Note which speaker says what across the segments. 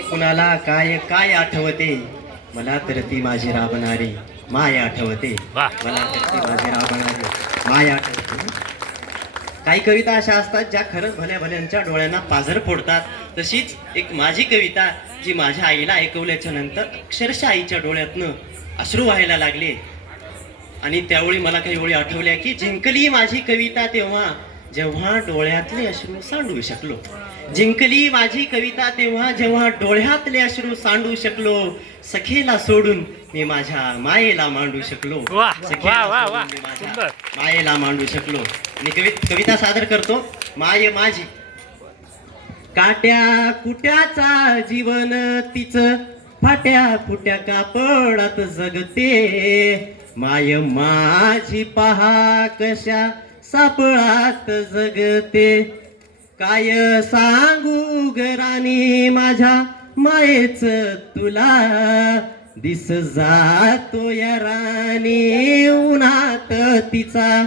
Speaker 1: कुणाला काय काय आठवते? मला तर ती माझी राबणारी माय आठवते. मला तर ती माझी राबणारी माय आठवते. काही कविता अशा असतात ज्या खरंच भल्या भल्यांच्या डोळ्यांना पाझर फोडतात. तशीच एक माझी कविता जी माझ्या आईला ऐकवल्याच्या नंतर अक्षरशः आईच्या डोळ्यातनं अश्रू व्हायला लागले. आणि त्यावेळी मला काही ओळी आठवल्या की जिंकली माझी कविता तेव्हा. जेव्हा डोळ्यातले अश्रू सांडू शकलो. जिंकली माझी कविता तेव्हा जेव्हा डोळ्यातले अश्रू सांडू शकलो सखेला सोडून मी माझ्या मायेला मांडू शकलो. सखेला. मी माझ्या. मायेला मांडू शकलो. आणि कवि- कविता सादर करतो. माय माझी. काट्या कुट्याचा जीवन तिच फाट्या फुट्या कापडात जगते. माय माझी पहा कशा सापळात जगते. काय सांगू गराणी माझ्या मायेच तुला? दिस जातो या राणी उन्हात तिचा.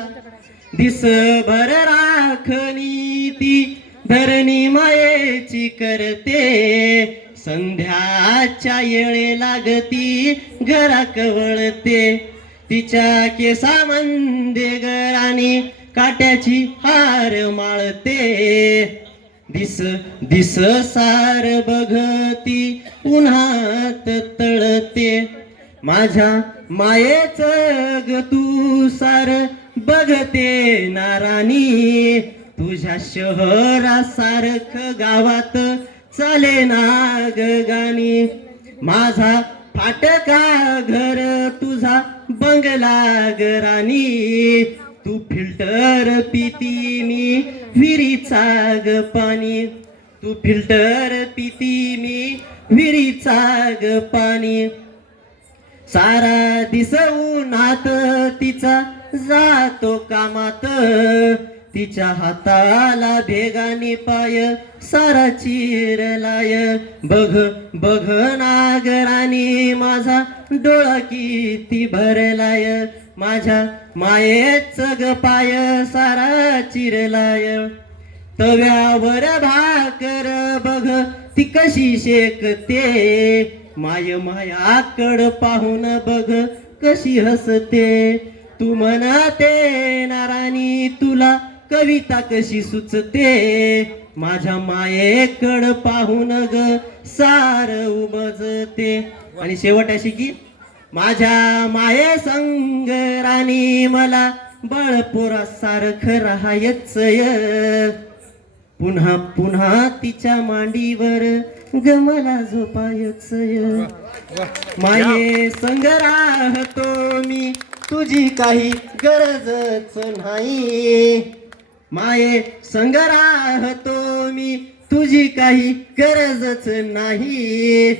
Speaker 1: दिस भर राखणी ती धरणी मायेची करते. संध्याच्या येळे लागती घरा कवळते तिच्या केसामंदे गराणी काट्याची हार माळते. दिस दिस सार बघती उन्हात तळते. माझ्या मायेच ग तू सार बघते नाराणी तुझ्या शहरासारख गावात चाले ना ग गाणी. माझा फाटका घर तुझा बंगला तू फिल्टर पिती मी विहिरीचा ग पाणी. तू फिल्टर पिती मी विहिरीचा ग पाणी. सारा दिसवूनात तिचा जातो कामात. तिच्या हाताला भेगाने पाय सारा चिरलाय. बघ बघ नागराणी माझा डोळा किती भरलाय. माझ्या मायेच ग पाय सारा चिरलाय. तव्यावर भाकर बघ ती कशी शेकते. माय मायाकड पाहून बघ कशी हसते. तू म्हणते नाराणी तुला कविता कशी सुचते? माझ्या मायेकड पाहून ग सार उमजते. आणि शेवट अशी की माझ्या माये संग राणी मला बळपुरा सारखं राहायच पुन्हा पुन्हा तिच्या मांडीवर गमला झोपायचंय. माये संग राहतो मी तुझी काही गरजच नाही. माये संग राहतो मी. तुझी काही गरजच नाही.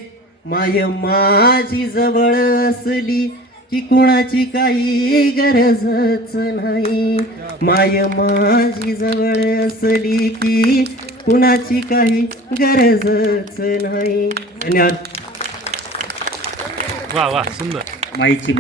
Speaker 1: माय माझी जवळ असली की कुणाची काही गरजच नाही. माय माझी जवळ असली की कुणाची काही गरजच नाही. धन्यवाद.
Speaker 2: वा वा सुंदर.
Speaker 1: माईची